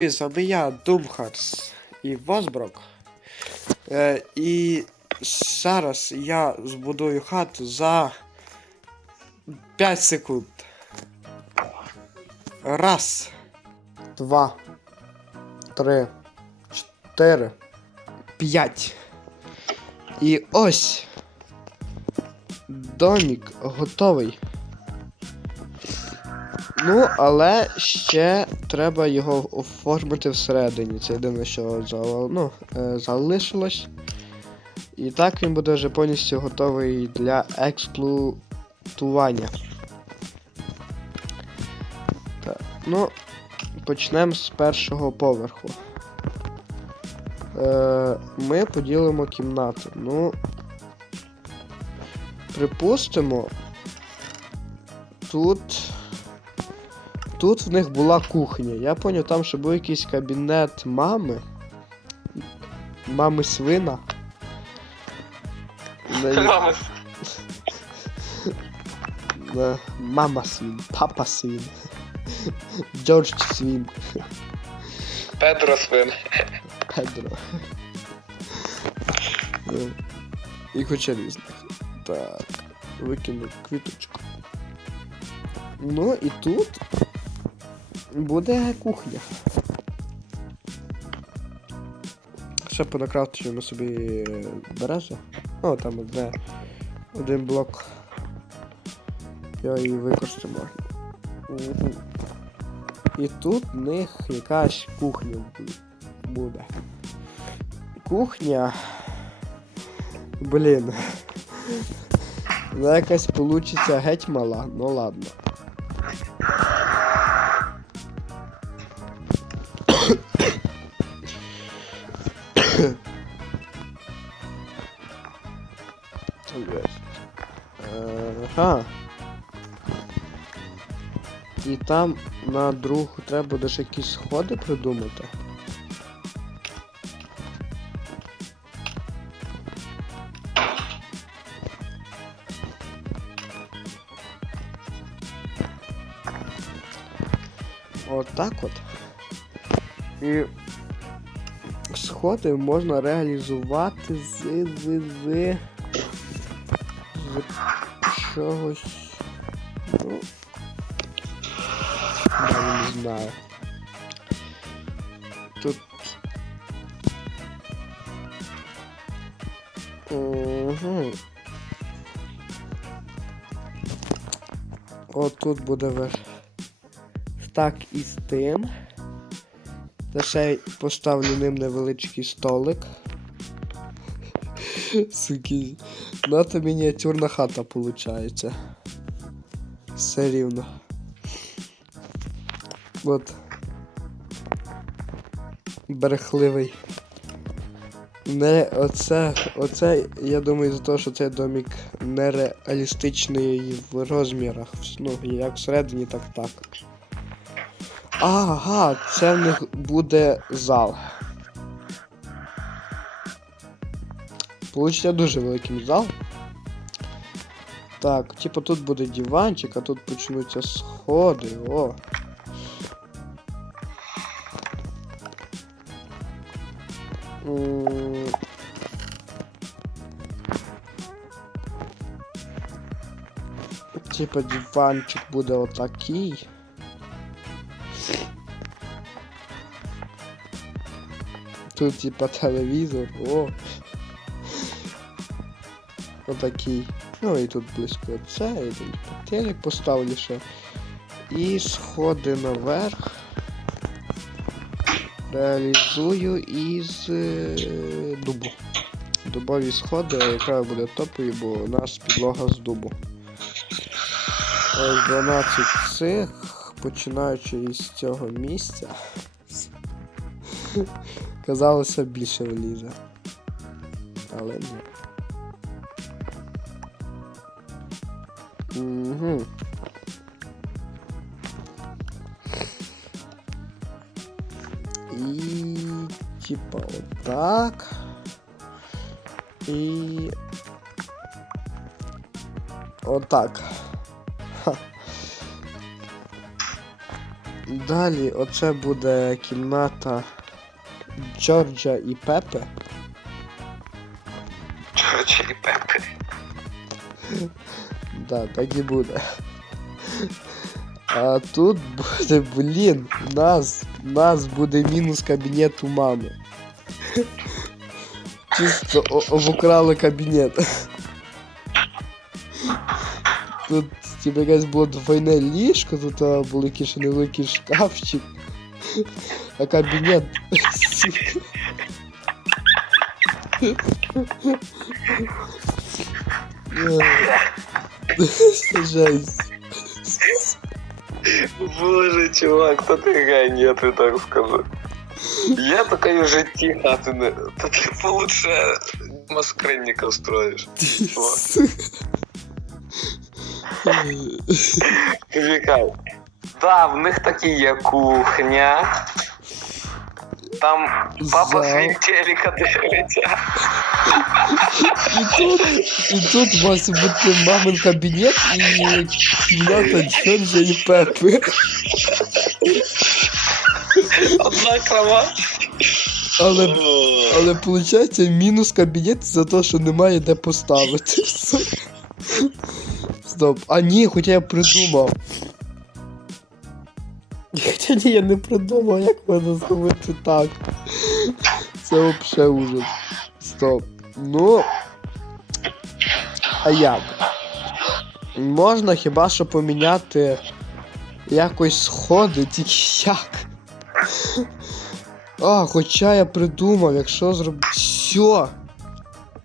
З вами я, Думхарс і Возброк. Е, і зараз я збудую хату за 5 секунд. Раз, два, три, чотири, п'ять. І ось. Домік готовий. Ну, але ще треба його оформити всередині. Це єдине, що ну, е, залишилось. І так він буде вже повністю готовий для експлуатування. Ну, почнемо з першого поверху. Е, ми поділимо кімнати. Ну. Припустимо. Тут. Тут в них була кухня. Я поняв, там ще був якийсь кабінет мами. Мами свина. Мама, да, Мама свин, папа свин. Джордж свин, Педро свин. Педро. Ну, І куча різних. Так, викину квіточку. Ну і тут буде кухня. Ще понакрафтуємо собі берези. О, там одне. Один блок. Використати можна. Мгм. І тут в них якась кухня буде. Кухня. Блін. Вона якась получиться геть мала, ну ладно. Ага. І там на другу треба буде ще якісь сходи придумати. Отак от. І сходи можна реалізувати з, з, з, з чогось. Ну. Я не знаю. Тут. Угу. От тут буде вер... так із тим. Ще поставлю ним невеличкий столик. Суки. Ну, то мініатюрна хата виходить. Все рівно. От. Берехливий. Не, оце, оце, я думаю, за те, що цей домик нереалістичний в розмірах. Ну, як всередині, так так. Ага, це в них буде зал. Получиться дуже великий зал. Так, типу тут буде диванчик, а тут почнуться сходи. О. Типа диванчик буде отакий. Тут типа телевізор, о. Отакий. Ну і тут близько це, і тут телек поставлю ще. І сходи наверх. Реалізую із е, дубу. Дубові сходи, яка буде топові, бо у нас підлога з дубу. Ось 12 цих, починаючи із цього місця. Казалося, більше влізе. Але ні. Угу. І типа отак. І. Отак. Ха. Далі оце буде кімната Джорджа і Пепе. Джорджі і Пепе. Да, так і буде. А тут буде, блін, у нас, у нас буде мінус кабінет у мами. Чисто о- обукрали кабінет. Тут типу якесь було двойне ліжко, тут а, був якийсь ще невеликий шкафчик. А кабінет. Це жесть. Боже, чувак, та ти геній, я так скажу. Я такий в житті хати не. Та ти получше маскринника строїш. Чекай. Да, в них такі є кухня. Там папа свій телека дивиться. І тут, і тут має бути мамин кабінет і кімната Джорджа і Пепи. Одна кровать. Але, але виходить мінус кабінет за те, що немає де поставити. Стоп. А ні, хоча я придумав. Хоча ні, я не придумав, як можна зробити так. Це взагалі ужас. Стоп. Ну. А як? Можна хіба що поміняти якось сходи, тільки як? А, хоча я придумав, якщо зробити. Все!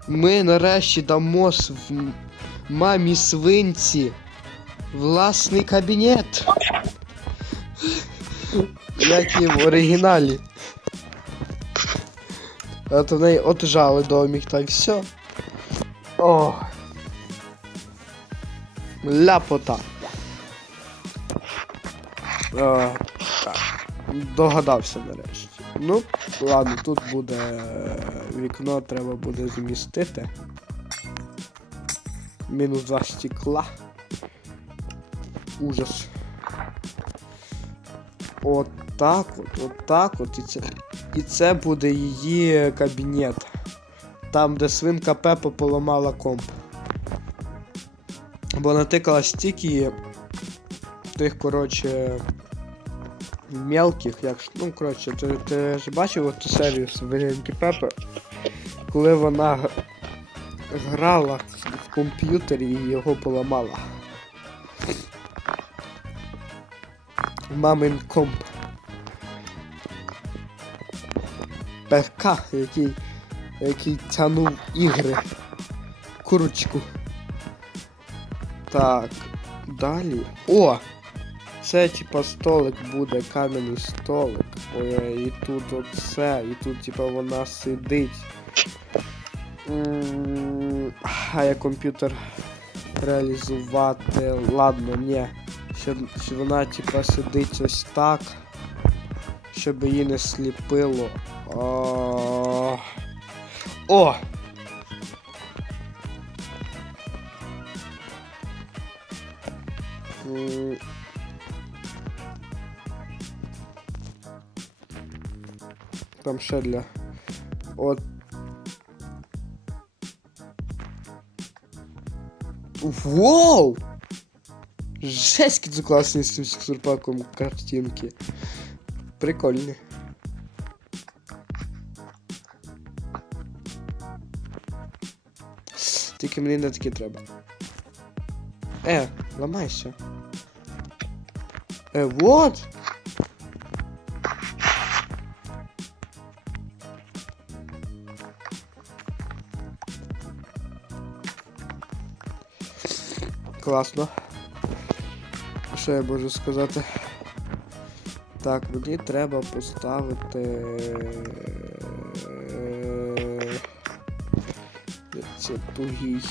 Ми нарешті дамо св... мамі свинці власний кабінет. Як і в оригіналі. А то в неї отжали домик, так все. О. Ляпота. О, так. Догадався нарешті. Ну, ладно, тут буде е, вікно, треба буде змістити. Мінус два стекла. Ужас. От так от, от так от. І це, і це буде її кабінет. Там, де свинка Пепа поламала комп. Бо натикала стільки тих, коротше, мелких, як ну коротше, ти, ти ж бачив ту серію Свинки Пепе, коли вона грала в комп'ютері і його поламала. Мамин комп. ПК, який, який тянув ігри. Курочку. Так, далі. О! Це типа столик буде, кам'яний столик. Ой, і тут оце, і тут типа вона сидить. А я комп'ютер реалізувати. Ладно, ні. Щоб, вона типа сидить ось так. Щоб її не сліпило. О! Там ще. От. Воу! Жесть, класні з цим сурпаком картинки. Прикольні. Тільки мені не такі треба. Е, ламайся. Е, вот! Класно. Що я можу сказати? Так, мені треба поставити. Це тугий.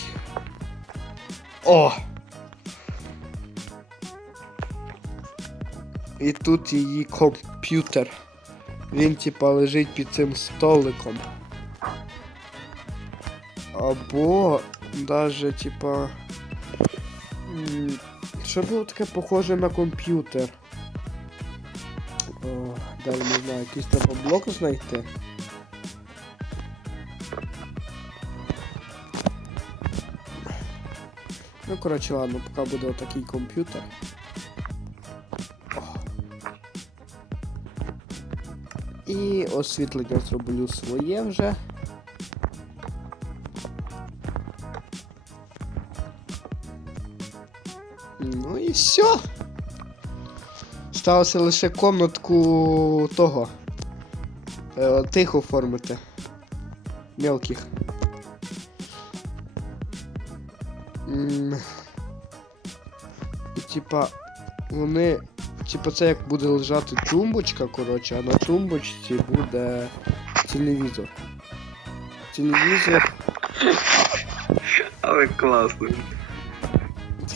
О! І тут її комп'ютер. Він типа лежить під цим столиком. Або даже типа. Що було таке похоже на комп'ютер? О, далі не знаю, якийсь треба блок знайти. Ну, коротше, ладно, поки буде отакий комп'ютер. І освітлення зроблю своє вже. Ну і все. Сталося лише комнатку того. Е, тих оформити. Мелких. І типа вони. Типа це як буде лежати тумбочка, коротше, а на тумбочці буде телевізор. Телевізор. Але класно.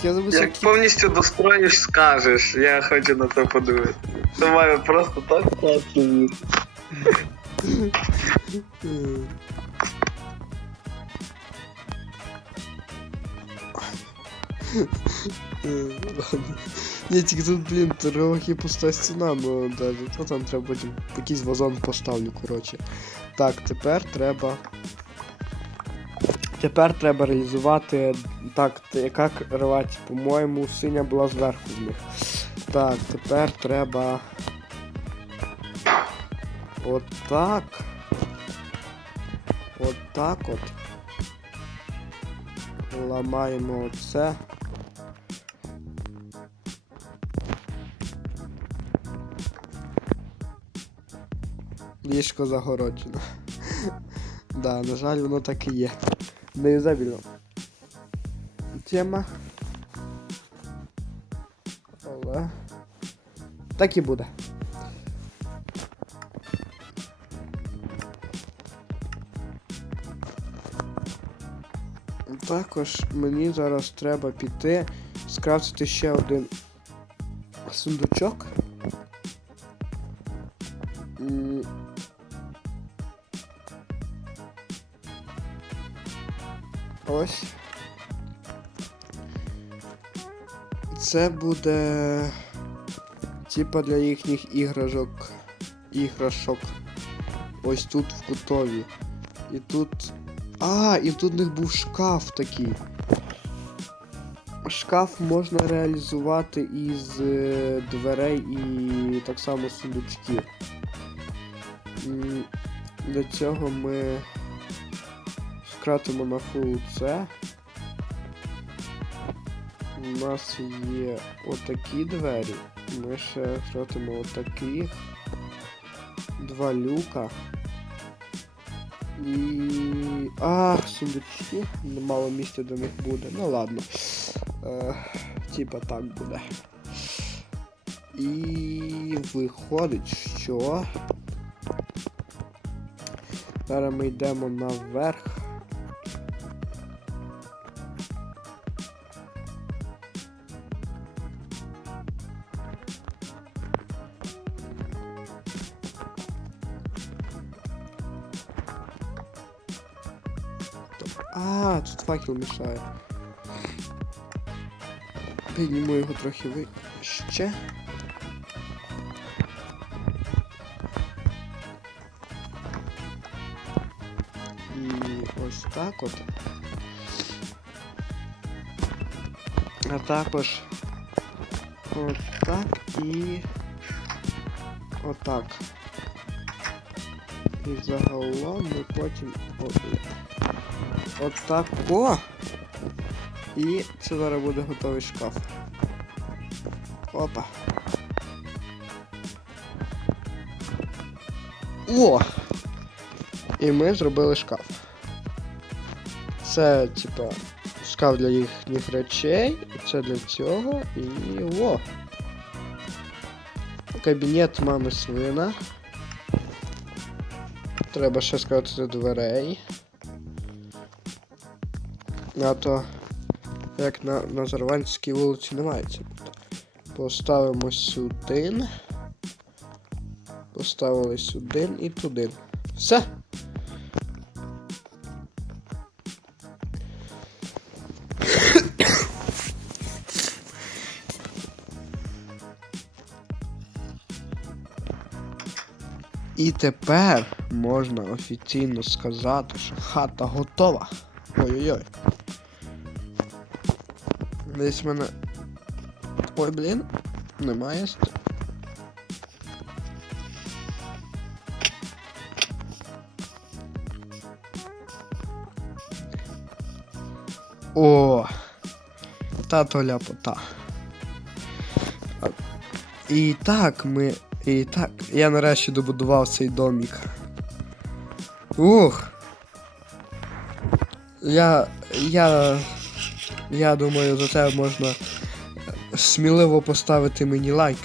Я забув, Як повністю достроїш, скажеш, я хочу на це подивитися. Має просто так класно. Ні, тільки тут, блін, трохи пуста стіна, ну даже. То там треба потім якийсь вазон поставлю, коротше. Так, тепер треба. Тепер треба реалізувати. Так, яка кровать, по-моєму, синя була зверху з них. Так, тепер треба. Отак. Отак от. Ламаємо оце. Ліжко загороджено. да, на жаль, воно так і є. Неюзабільно. Тема. Але. Так і буде. Також мені зараз треба піти, скрафтити ще один сундучок. Ось. Це буде типа для їхніх іграшок. Іграшок. Ось тут в кутові. І тут а, і тут в них був шкаф такий. Шкаф можна реалізувати із е, дверей і так само сундучків. Для цього ми скратимо на фул це. У нас є отакі двері. Ми ще скратимо отакі. Два люка. І. Ах, сундучки. Немало місця до них буде. Ну ладно. Е, типа так буде. І виходить, що. Зараз ми йдемо наверх. А, тут факел мішає. Підніму його трохи вище. І ось так от. А також ось так і отак. І загалом ми потім от, отак о! І це зараз буде готовий шкаф. Опа. О! І ми зробили шкаф. Це, типа, шкаф для їхніх речей, це для цього і о! Кабінет мами свина. Треба ще скратити дверей. А то як на, на Зарванській вулиці немає. Поставимо сюди. Поставили сюди і туди. Все. І тепер можна офіційно сказати, що хата готова. Ой-ой-ой. Десь в мене. Ой, блін. Немає. О! Тато ляпота. І так ми. І так. Я нарешті добудував цей домик. Ух. Я. Я. Я думаю, за це можна сміливо поставити мені лайк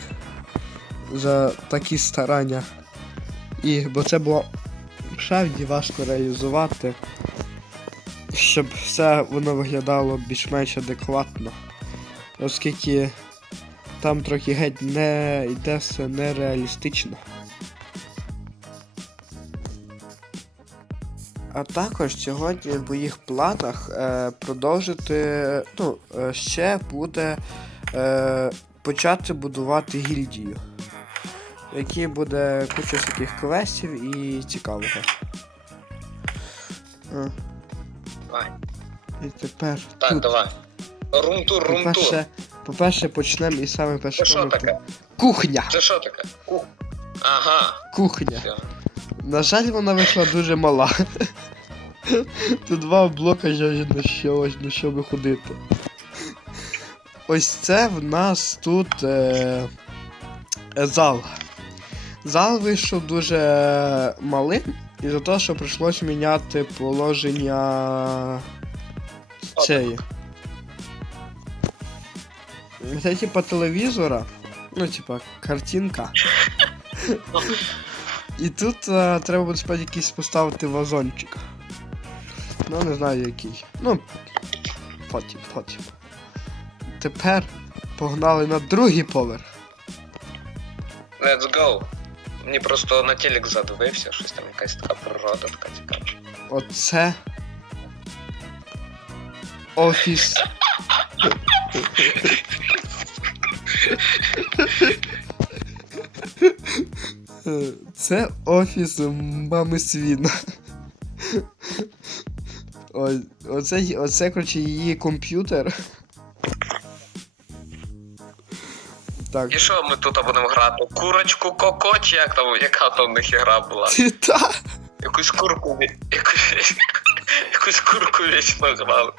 за такі старання. І бо це було справді важко реалізувати, щоб все воно виглядало більш-менш адекватно. Оскільки там трохи геть не йде все нереалістично. А також сьогодні в моїх планах е, продовжити, ну, е, ще буде е, почати будувати гільдію, в якій буде куча всяких квестів і цікавого. А, Давай. і тепер Так, тут, давай. Румтур, румтур. по-перше, по-перше, почнемо із саме Це що таке? Кухня! Це що таке? Ага. Кухня. Все. На жаль, вона вийшла дуже мала. Тут два блока я на що, ось на що виходити. Ось це в нас тут е, е, зал. Зал вийшов дуже малим, і за те, що прийшлось міняти положення цієї. Це типа телевізора. Ну, типа, картинка. І тут е, треба буде справді якийсь поставити вазончик. Ну, не знаю який. Ну, потім, потім. Тепер погнали на другий поверх. Let's go. Мені просто на телек задивився, щось там якась така природа така цікава. Оце. Офіс. Це офіс мами Свіна. Ой, оце, оце, коротше, її комп'ютер. Так. І що ми тут будемо грати? Курочку коко, чи як там, яка там в них ігра була? Ти та? Якусь курку якусь, якусь курку вічно грали.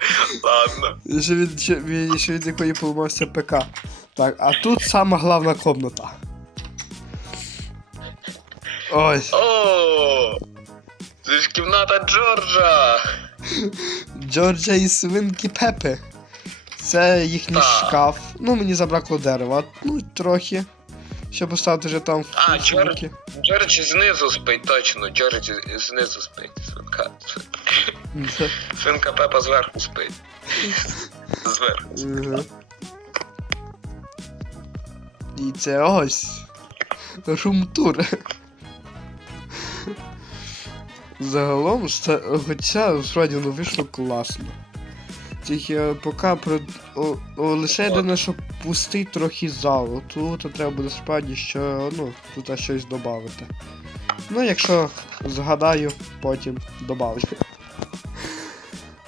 Ладно. І Що від, що, від, що від якої поламався ПК. Так, а тут сама главна комната. Ось. О! Це ж кімната Джорджа! Джорджа і свинки Пепи. Це їхній шкаф. Ну, мені забракло дерева. Ну, трохи. Щоб поставити вже там А, свинки. Джордж знизу спить, точно, Джордж знизу спить. Свинка. Свинка Пепа зверху спить. Зверху. Ага. І це ось. Румтур. Загалом, хоча справді воно вийшло класно. Тільки е, поки про... о, о, лише єдине, що пустий трохи зал. Тут треба буде справді, що ну, тут щось додати. Ну, якщо згадаю, потім добавлю.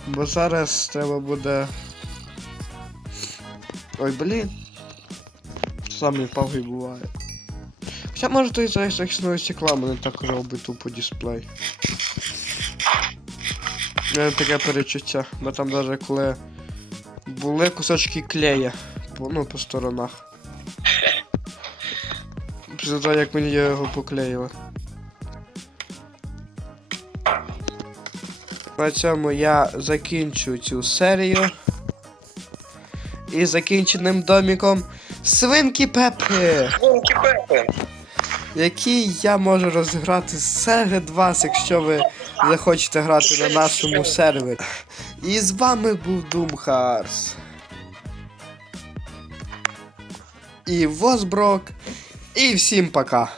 Бо зараз треба буде Ой, блін. Саме павги буває. Хоча може той за захисного стекла мене так робить тупо дисплей. Мене таке перечуття, бо там навіть коли були кусочки клея по, ну, по сторонах. Після того, як мені його поклеїли. На цьому я закінчу цю серію. І закінченим доміком свинки Пепи, Свинки Пепи! який я можу розіграти серед вас, якщо ви захочете грати на нашому сервері. І з вами був Думхарс. І Возброк. І всім пока.